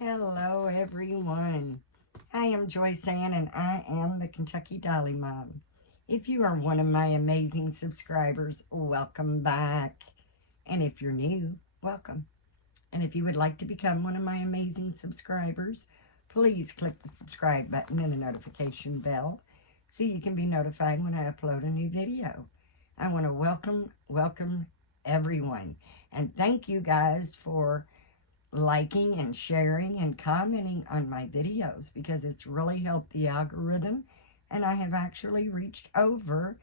Hello, everyone. I am Joyce Ann, and I am the Kentucky Dolly Mom. If you are one of my amazing subscribers, welcome back. And if you're new, welcome. And if you would like to become one of my amazing subscribers, please click the subscribe button and the notification bell so you can be notified when I upload a new video. I want to welcome everyone. And thank you guys for liking and sharing and commenting on my videos because it's really helped the algorithm, and I have actually reached over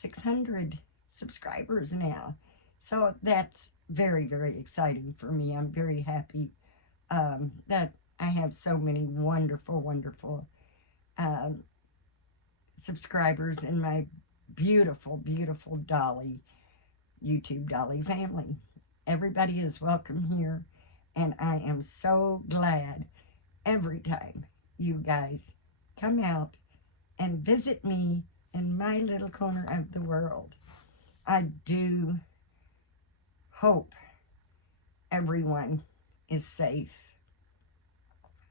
600 subscribers now. So that's very, very exciting for me. I'm very happy that I have so many wonderful um, subscribers in my beautiful Dolly, YouTube Dolly family. Everybody is welcome here, and I am so glad every time you guys come out and visit me in my little corner of the world. I do hope everyone is safe.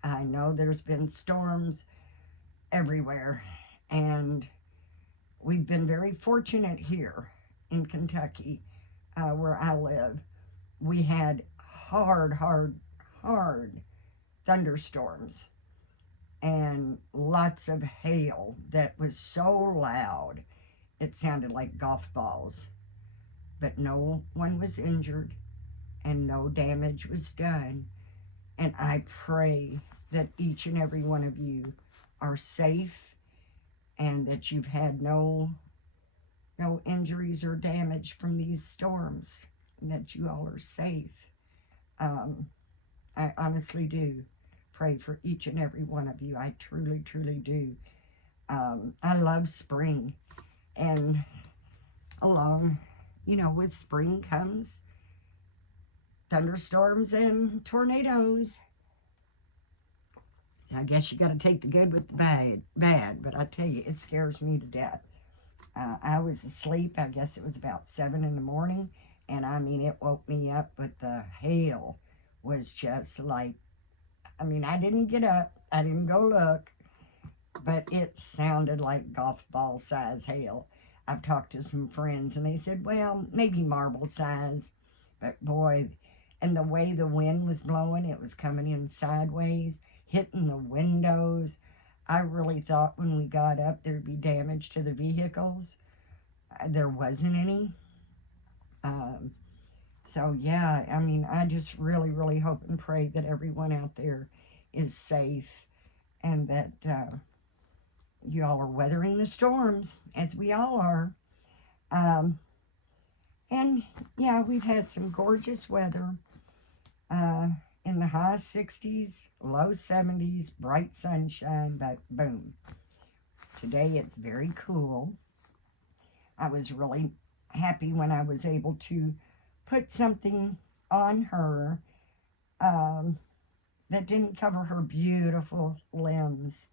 I know there's been storms everywhere, and we've been very fortunate here in Kentucky, where I live. We had hard thunderstorms and lots of hail that was so loud it sounded like golf balls. But no one was injured and no damage was done. And I pray that each and every one of you are safe and that you've had no injuries or damage from these storms, and that you all are safe. Um, I honestly do pray for each and every one of you. I truly do. I love spring, and along, with spring comes thunderstorms and tornadoes. I guess you got to take the good with the bad, but I tell you, it scares me to death. I was asleep, I guess it was about 7 in the morning, and I mean, it woke me up, but the hail was just like, I mean, I didn't get up, I didn't go look, but it sounded like golf ball size hail. I've talked to some friends and they said, well, maybe marble size. But boy, and the way the wind was blowing, it was coming in sideways, hitting the windows. I really thought when we got up there'd be damage to the vehicles. There wasn't any. Um, so, yeah, I mean, I just really hope and pray that everyone out there is safe, and that you all are weathering the storms, as we all are. Um, and yeah, we've had some gorgeous weather uh, in the high 60s, low 70s, bright sunshine, but boom. Today it's very cool. I was really happy when I was able to put something on her um, that didn't cover her beautiful limbs.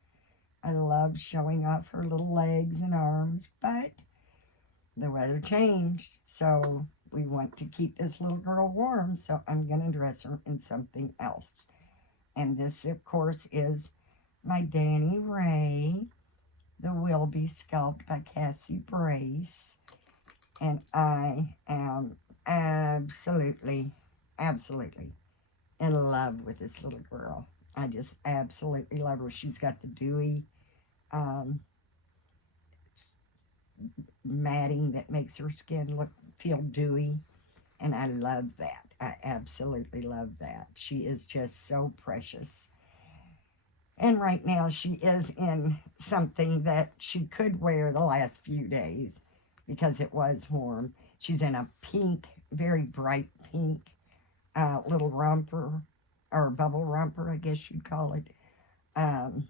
I love showing off her little legs and arms, but the weather changed, so we want to keep this little girl warm, so I'm going to dress her in something else. And this, of course, is my Danny Ray, the Wilby sculpt by Cassie Brace. And I am absolutely in love with this little girl. I just absolutely love her. She's got the dewy um, matting that makes her skin feel dewy, and I love that. I absolutely love that. She is just so precious. And right now she is in something that she could wear the last few days because it was warm. She's in a pink, very bright pink little romper, or bubble romper, I guess you'd call it, um,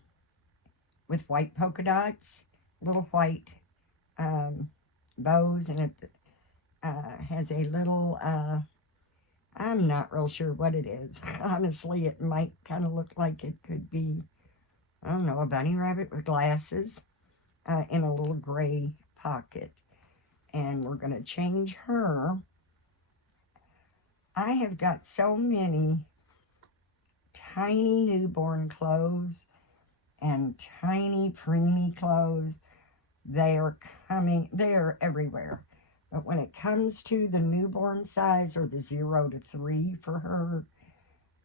with white polka dots, little white um, bows, and it has a little, I'm not real sure what it is. Honestly, it might kind of look like it could be, I don't know, a bunny rabbit with glasses in a little gray pocket. And we're going to change her. I have got so many tiny newborn clothes and tiny preemie clothes. They are coming, they are everywhere. But when it comes to the newborn size or the 0 to 3 for her,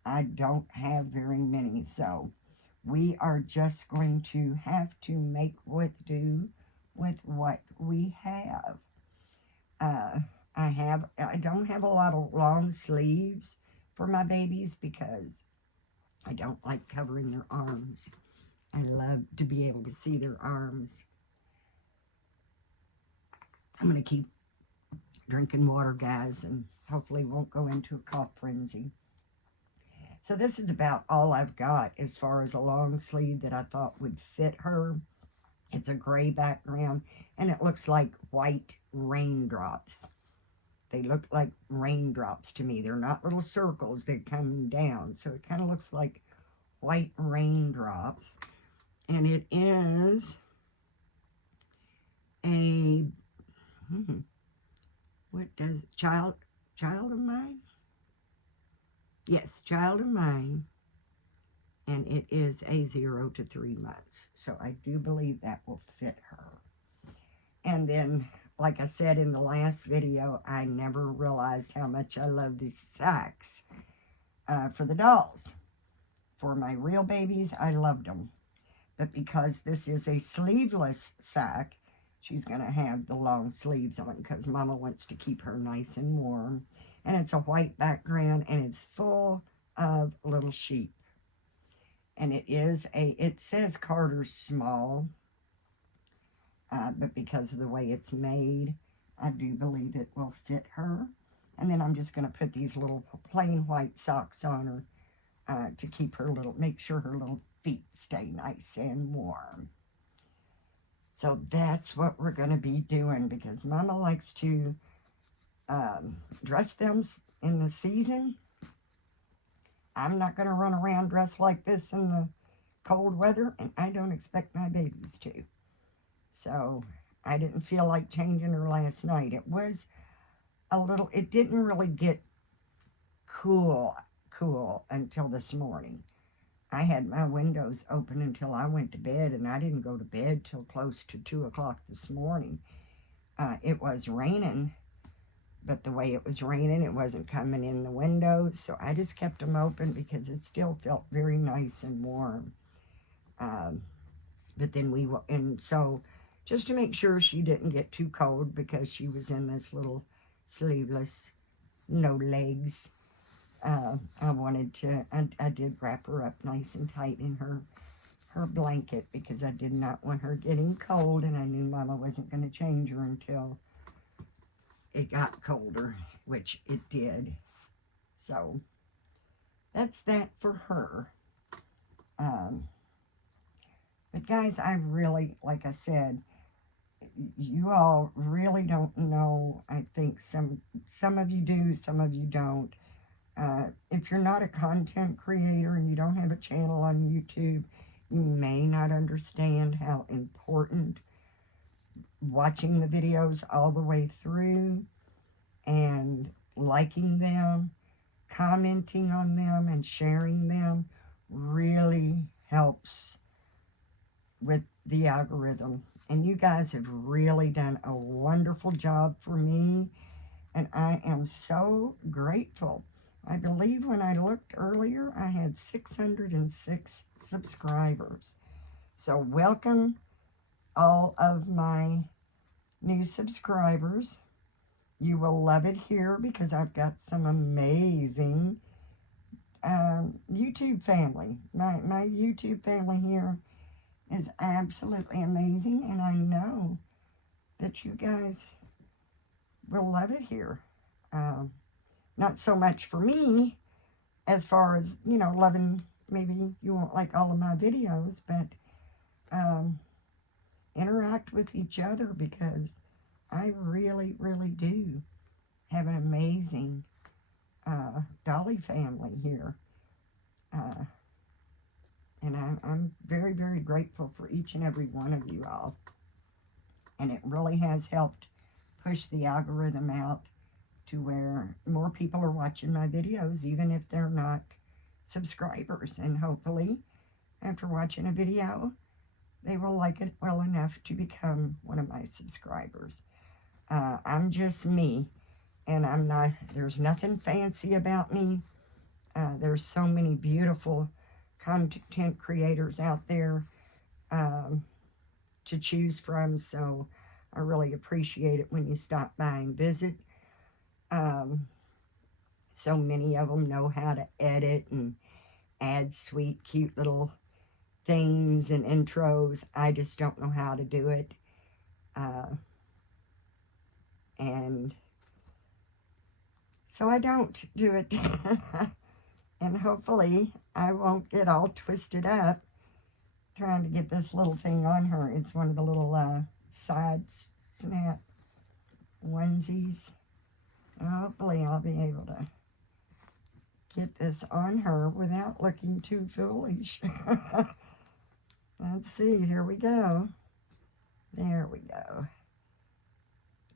I don't have very many. So we are just going to have to make with do with what we have. I don't have a lot of long sleeves for my babies because I don't like covering their arms. I love to be able to see their arms. I'm going to keep drinking water, guys, and hopefully won't go into a cough frenzy. So this is about all I've got as far as a long sleeve that I thought would fit her. It's a gray background, and it looks like white raindrops. They look like raindrops to me. They're not little circles. They come down, so it kind of looks like white raindrops. And it is a what does child of mine? Yes, child of mine. And it is a 0 to 3 months. So I do believe that will fit her. And then, like I said in the last video, I never realized how much I love these sacks for the dolls. For my real babies, I loved them. But because this is a sleeveless sack, she's going to have the long sleeves on because Mama wants to keep her nice and warm. And it's a white background, and it's full of little sheep. And it says Carter's small, but because of the way it's made, I do believe it will fit her. And then I'm just going to put these little plain white socks on her to keep her make sure her little feet stay nice and warm. So that's what we're going to be doing because Mama likes to dress them in the season. I'm not going to run around dressed like this in the cold weather, and I don't expect my babies to. So I didn't feel like changing her last night. It was it didn't really get cool until this morning. I had my windows open until I went to bed, and I didn't go to bed till close to 2 o'clock this morning. It was raining, but the way it was raining, it wasn't coming in the windows, so I just kept them open because it still felt very nice and warm. But then so just to make sure she didn't get too cold because she was in this little sleeveless, no legs, I did wrap her up nice and tight in her blanket because I did not want her getting cold, and I knew Mama wasn't going to change her until it got colder, which it did. So that's that for her. But guys, I really, like I said, you all really don't know. I think some of you do, some of you don't. If you're not a content creator and you don't have a channel on YouTube, you may not understand how important watching the videos all the way through and liking them, commenting on them, and sharing them really helps with the algorithm. And you guys have really done a wonderful job for me, and I am so grateful. I believe when I looked earlier, I had 606 subscribers. So welcome all of my new subscribers. You will love it here because I've got some amazing YouTube family. My YouTube family here is absolutely amazing, and I know that you guys will love it here. Not so much for me, as far as, loving, maybe you won't like all of my videos, but interact with each other because I really, really do have an amazing Dolly family here. And I'm very, very grateful for each and every one of you all. And it really has helped push the algorithm out to where more people are watching my videos, even if they're not subscribers, and hopefully after watching a video they will like it well enough to become one of my subscribers. I'm just me, and there's nothing fancy about me. There's so many beautiful content creators out there to choose from, so I really appreciate it when you stop by and visit. So many of them know how to edit and add sweet, cute little things and intros. I just don't know how to do it. And so I don't do it. And hopefully I won't get all twisted up trying to get this little thing on her. It's one of the little side snap onesies. Hopefully I'll be able to get this on her without looking too foolish. Let's see, here we go. There we go.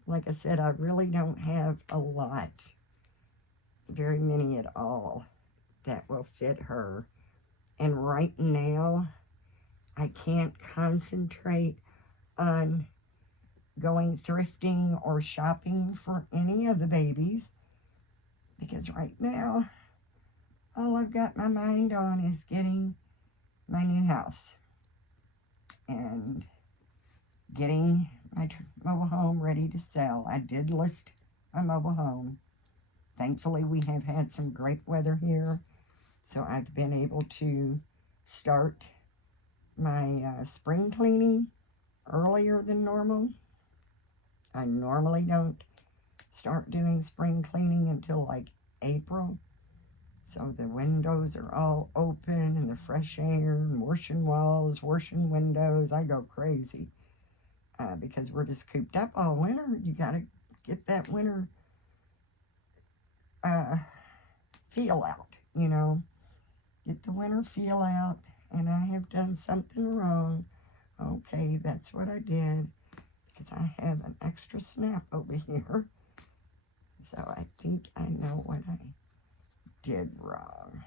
Like I said, I really don't have a lot, very many at all, that will fit her. And right now, I can't concentrate on going thrifting or shopping for any of the babies, because right now, all I've got my mind on is getting my new house and getting my mobile home ready to sell. I did list my mobile home. Thankfully, we have had some great weather here, so I've been able to start my spring cleaning earlier than normal. I normally don't start doing spring cleaning until like April. So the windows are all open and the fresh air and washing walls, washing windows. I go crazy because we're just cooped up all winter. You got to get that winter feel out, you know. Get the winter feel out, and I have done something wrong. Okay, that's what I did, because I have an extra snap over here. So I think I know what I did wrong.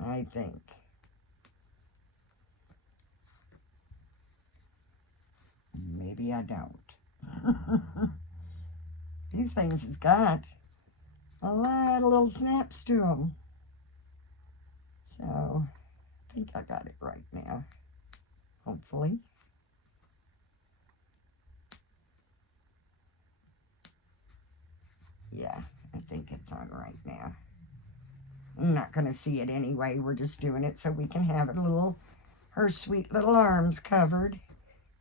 I think. Maybe I don't. These things has got a lot of little snaps to them. So I think I got it right now. Hopefully. Yeah, I think it's on right now. I'm not going to see it anyway. We're just doing it so we can have her sweet little arms covered.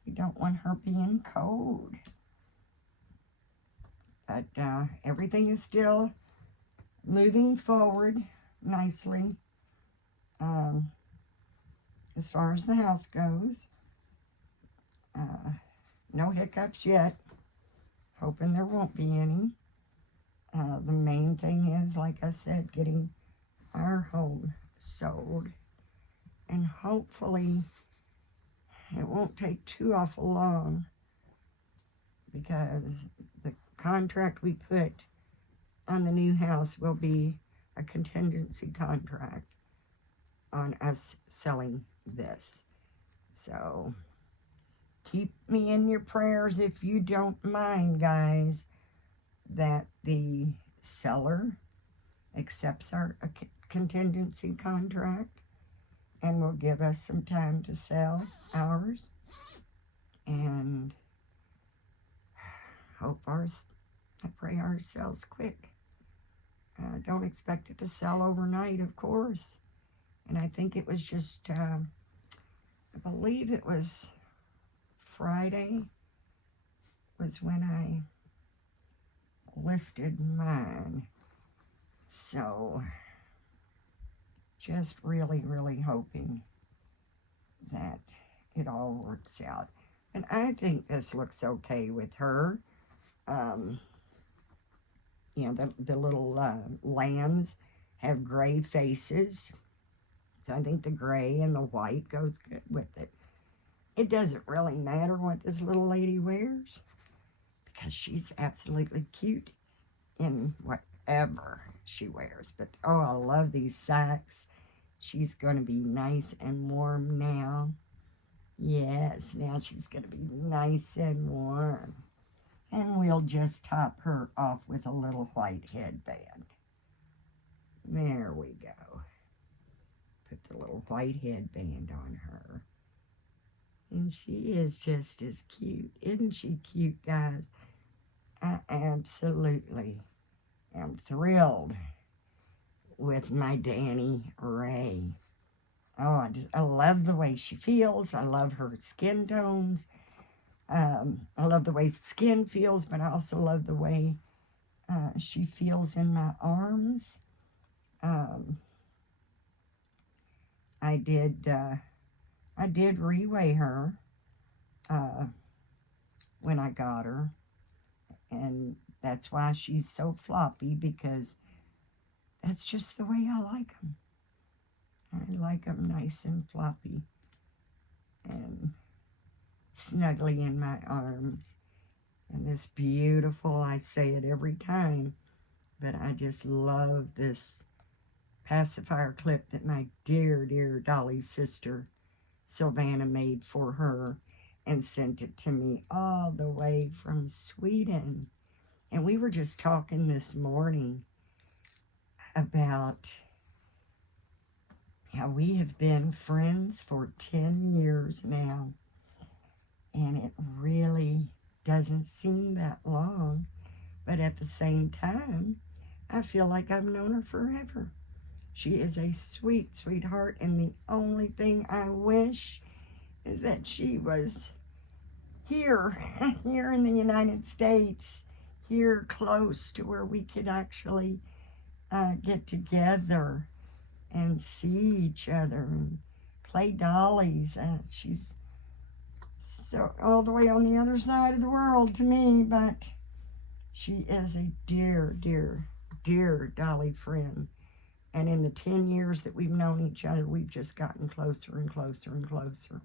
You don't want her being cold. But everything is still moving forward nicely as far as the house goes. No hiccups yet. Hoping there won't be any. The main thing is, like I said, getting our home sold. And hopefully it won't take too awful long, because the contract we put on the new house will be a contingency contract on us selling this. So keep me in your prayers if you don't mind, guys, that the seller accepts our contingency contract and will give us some time to sell ours, and I pray ours sells quick. Don't expect it to sell overnight, of course. And I think it was just, I believe it was Friday was when I listed mine. So just really, really hoping that it all works out. And I think this looks okay with her. You know, the little lambs have gray faces. So I think the gray and the white goes good with it. It doesn't really matter what this little lady wears, because she's absolutely cute in whatever she wears. But, oh, I love these socks. She's going to be nice and warm now. Yes, now she's going to be nice and warm. And we'll just top her off with a little white headband. There we go. Put the little white headband on her. And she is just as cute. Isn't she cute, guys? I absolutely am thrilled with my Danny Ray. Oh, I love the way she feels. I love her skin tones. I love the way skin feels, but I also love the way she feels in my arms. I did reweigh her when I got her, and that's why she's so floppy, because that's just the way I like them. I like them nice and floppy and snugly in my arms. And this beautiful, I say it every time, but I just love this pacifier clip that my dear, dear Dolly's sister Sylvana made for her and sent it to me all the way from Sweden. And we were just talking this morning about how we have been friends for 10 years now. And it really doesn't seem that long. But at the same time, I feel like I've known her forever. She is a sweet, sweetheart. And the only thing I wish is that she was here, here in the United States, here close to where we could actually get together and see each other and play dollies. She's so all the way on the other side of the world to me, but she is a dear, dear, dear Dolly friend. And in the 10 years that we've known each other, we've just gotten closer and closer and closer.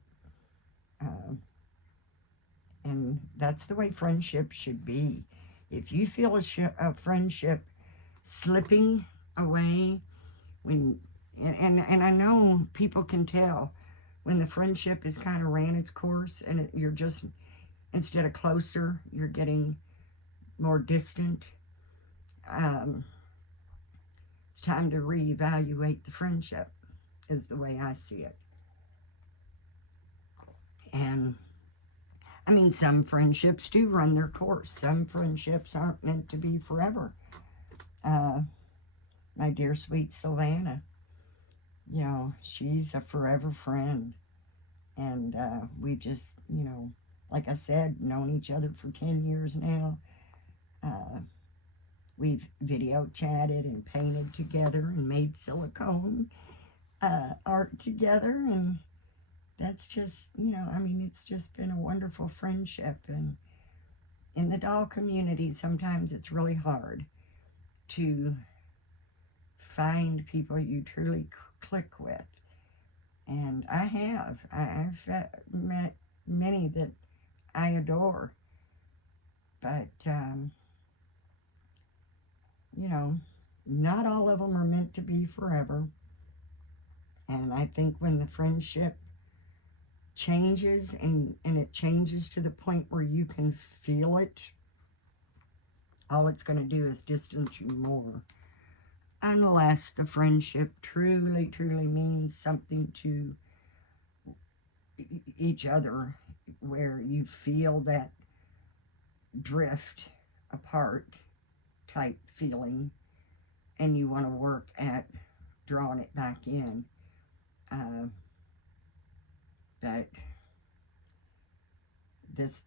And that's the way friendship should be. If you feel a friendship slipping away, and I know people can tell when the friendship is kind of ran its course and you're just, instead of closer, you're getting more distant. It's time to reevaluate the friendship, is the way I see it. And I mean, some friendships do run their course. Some friendships aren't meant to be forever. My dear sweet Sylvana, you know, she's a forever friend. And we just, you know, like I said, known each other for 10 years now. We've video chatted and painted together and made silicone art together. And that's just, you know, I mean, it's just been a wonderful friendship. And in the doll community, sometimes it's really hard to find people you truly click with. And I have. I've met many that I adore. But, you know, not all of them are meant to be forever. And I think when the friendship changes and it changes to the point where you can feel it, all it's going to do is distance you more. Unless the friendship truly, truly means something to each other, where you feel that drift apart type feeling and you want to work at drawing it back in. But this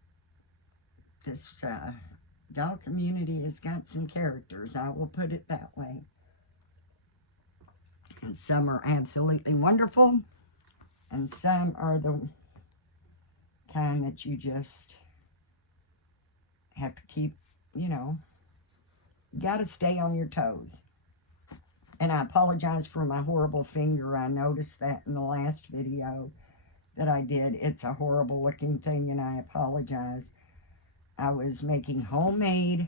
doll community has got some characters, I will put it that way. And some are absolutely wonderful, and some are the kind that you just have to keep, you know, you got to stay on your toes. And I apologize for my horrible finger. I noticed that in the last video that I did. It's a horrible looking thing, and I apologize. I was making homemade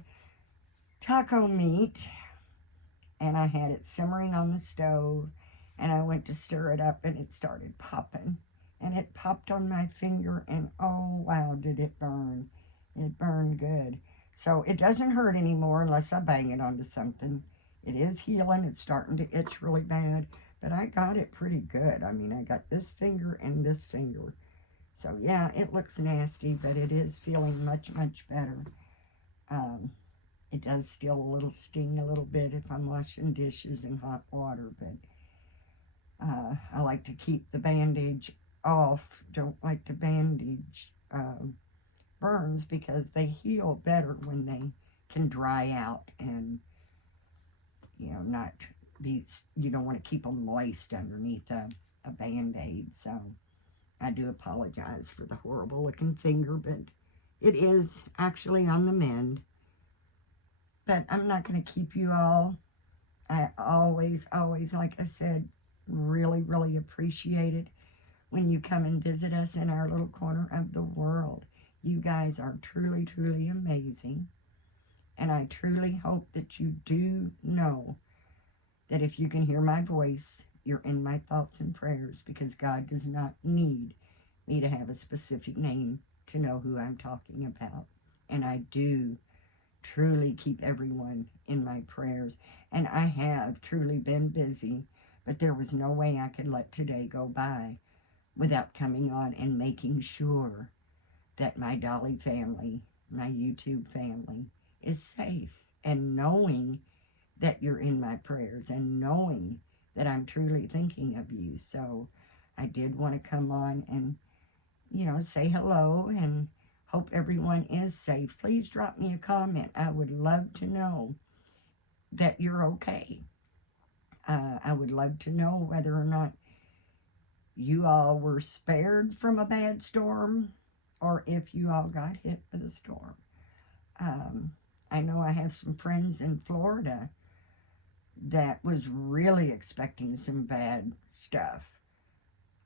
taco meat and I had it simmering on the stove, and I went to stir it up, and it started popping. And it popped on my finger, and oh wow, did it burn. It burned good. So it doesn't hurt anymore unless I bang it onto something. It is healing. It's starting to itch really bad, but I got it pretty good. I mean, I got this finger and this finger. So yeah, it looks nasty, but it is feeling much, much better. Um, it does still a little sting a little bit if I'm washing dishes in hot water, but I like to keep the bandage off. Don't like to bandage burns because they heal better when they can dry out and, not be, you don't want to keep them moist underneath a band-aid. So I do apologize for the horrible looking finger, but it is actually on the mend. But I'm not going to keep you all. I always, like I said, really, really appreciate it when you come and visit us in our little corner of the world. You guys are truly, truly amazing. And I truly hope that you do know that if you can hear my voice, you're in my thoughts and prayers, because God does not need me to have a specific name to know who I'm talking about. And I do truly keep everyone in my prayers. And I have truly been busy, but there was no way I could let today go by without coming on and making sure that my Dolly family, my YouTube family, is safe, and knowing that you're in my prayers, and knowing that I'm truly thinking of you. So I did want to come on and, say hello and hope everyone is safe. Please drop me a comment. I would love to know that you're okay. I would love to know whether or not you all were spared from a bad storm, or if you all got hit with a storm. I know I have some friends in Florida that was really expecting some bad stuff,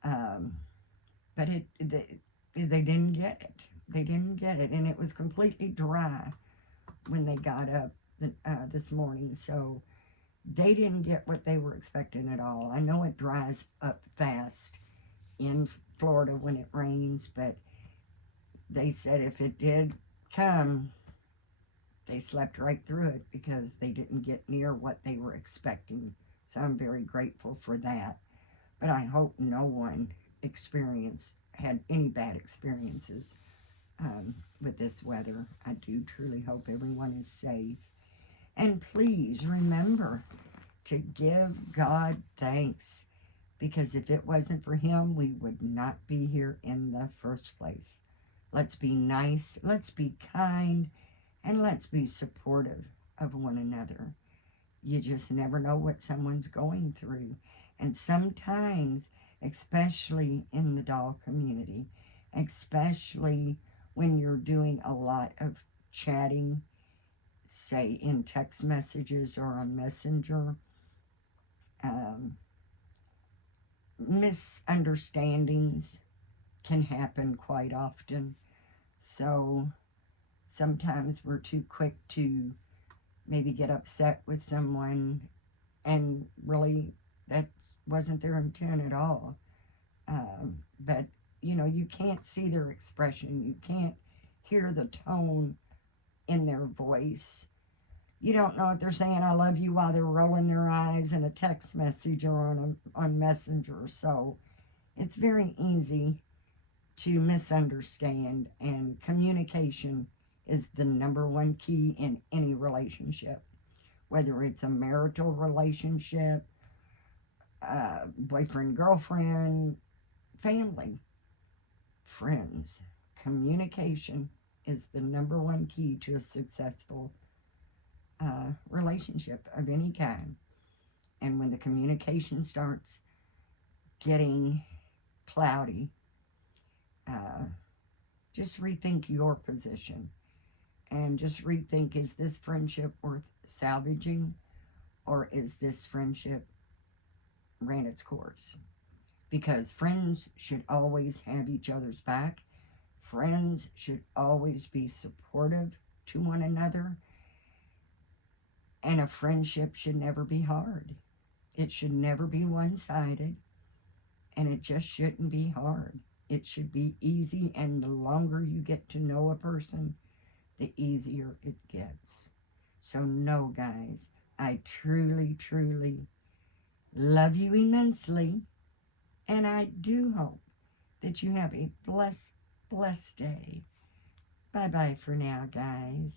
but they didn't get it. They didn't get it, and it was completely dry when they got up this morning. So they didn't get what they were expecting at all. I know it dries up fast in Florida when it rains, but they said if it did come, they slept right through it because they didn't get near what they were expecting. So I'm very grateful for that. But I hope no one had any bad experiences with this weather. I do truly hope everyone is safe. And please remember to give God thanks, because if it wasn't for Him, we would not be here in the first place. Let's be nice, let's be kind, and let's be supportive of one another. You just never know what someone's going through. And sometimes, especially in the doll community, especially when you're doing a lot of chatting, say in text messages or on Messenger, misunderstandings can happen quite often. So sometimes we're too quick to maybe get upset with someone, and really that wasn't their intent at all. But you can't see their expression. You can't hear the tone in their voice. You don't know if they're saying I love you while they're rolling their eyes in a text message or on Messenger. So it's very easy to misunderstand, and communication is the number one key in any relationship, whether it's a marital relationship, boyfriend, girlfriend, family, friends. Communication is the number one key to a successful relationship of any kind. And when the communication starts getting cloudy, just rethink your position, and just rethink, is this friendship worth salvaging, or is this friendship ran its course? Because friends should always have each other's back. Friends should always be supportive to one another. And a friendship should never be hard. It should never be one-sided, and it just shouldn't be hard. It should be easy, and the longer you get to know a person, the easier it gets. So no, guys, I truly, truly love you immensely, and I do hope that you have a blessed, blessed day. Bye-bye for now, guys.